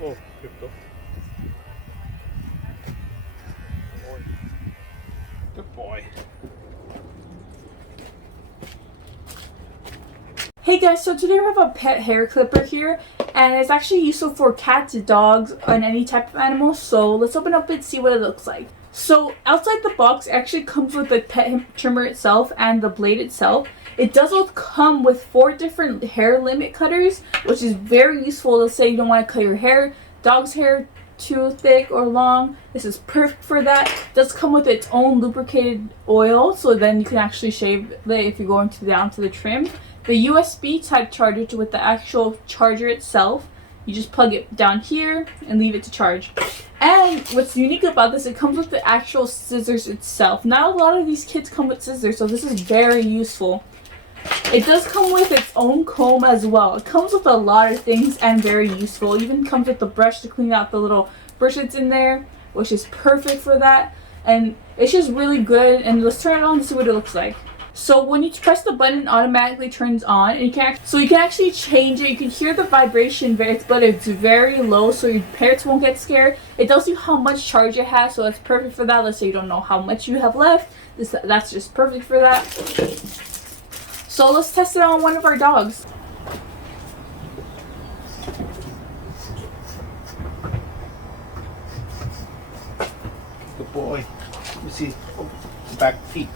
Oh, 귀엽다. Good boy. Hey guys, so today we have a pet hair clipper here, and it's actually useful for cats, dogs, and any type of animal. So let's open up and see what it looks like. So outside the box, it actually comes with the pet trimmer itself and the blade itself. It does come with 4 different hair limit cutters, which is very useful. Let's say you don't want to cut your hair, dog's hair, too thick or long. This is perfect for that. It does come with its own lubricated oil, so then you can actually shave it if you're going down to the trim. The USB type charger with the actual charger itself. You just plug it down here and leave it to charge. And what's unique about this, it comes with the actual scissors itself. Not a lot of these kits come with scissors, so this is very useful. It does come with its own comb as well. It comes with a lot of things and very useful. It even comes with the brush to clean out the little brushes in there, which is perfect for that. And it's just really good. And let's turn it on to see what it looks like. So when you press the button, it automatically turns on. And you can actually change it. You can hear the vibration, but it's very low, so your parents won't get scared. It tells you how much charge it has, so it's perfect for that. Let's say you don't know how much you have left. That's just perfect for that. So let's test it on one of our dogs. Good boy. Let me see. Oh, the back feet.